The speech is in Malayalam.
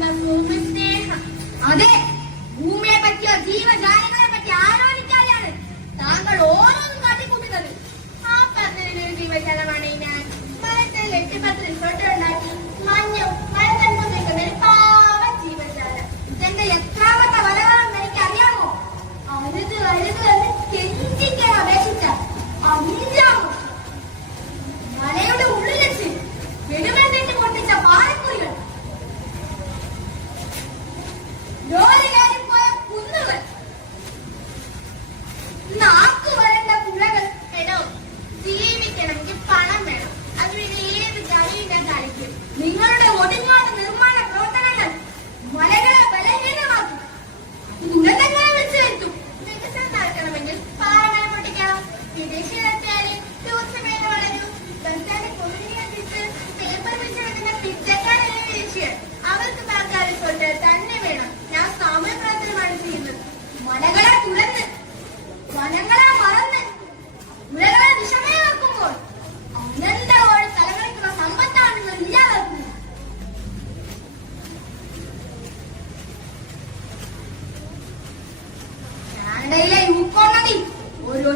കാണിക്കുന്ന സ്നേഹം. അതെ, ഭൂമിയെ പറ്റിയോ ജീവജാലങ്ങളെ പറ്റി ആലോചിക്കാതെയാണ് താങ്കൾ ഓരോന്നും കാട്ടിക്കൂട്ടുന്നത്. ആ പറഞ്ഞതിനൊരു ജീവജാലമാണ് ഞാൻ. മരത്തിൽ 8-10 റിസോർട്ട് ഉണ്ടാക്കി മഞ്ഞും മഴത്തണ്ടും വെക്കുന്ന ഒരു പാവ ജീവജാലം. ഇതെന്റെ എത്രാമത്തെ വലകളെന്ന് എനിക്ക് അറിയാമോ? അരുത് അരുത് എന്ന് കെഞ്ചിക്കാൻ അപേക്ഷിച്ച അഞ്ചാമോ മലയുടെ ഉള്ളിൽ വെച്ച് വെടിമരുന്നിട്ട് പൊട്ടിച്ച പാറക്കുറികൾ, ലോറി കയറിപ്പോയ കുന്നുകൾ, നാക്കു വരേണ്ട പുഴകൾ. എടോ, ജീവിക്കണമെങ്കിൽ പണം വേണം. അതിന് ഏത് കളിയും ഞാൻ കളിക്കും. നിങ്ങളുടെ ഒടുങ്ങാത്ത നിർമ്മാണ പ്രവർത്തനങ്ങൾ മലകളെ ബലഹീനമാക്കും, ദുരന്തങ്ങളെ വിളിച്ചു വരുത്തും. വികസനം നടക്കണമെങ്കിൽ പാറകൾ പൊട്ടിക്കണം. വിദേശികളെത്തിയാല് ടൂറിസം മേഖല വളരും. ബസ്റ്റാൻഡ് കൊള്ളിയടിച്ച് പേപ്പർ വെച്ച് വെക്കുന്ന പിച്ചക്കാരായ വിദേശികൾ. അവർക്ക് സർക്കാർ റിസോർട്ട് തന്നെ വേണം. ഞാൻ സാമൂഹ്യ പ്രവർത്തനമാണ് ചെയ്യുന്നത്. മലകളെ തുറന്ന് വനങ്ങളെ മറന്ന് പുഴകളെ വിഷമയമാക്കുമ്പോൾ അനന്തോട് തലമുറയ്ക്കുള്ള സമ്പത്താണ് നിങ്ങൾ ഇല്ലാതാക്കുന്നത്. കാനഡയിലെ യൂക്കോൺ നദി ഒരു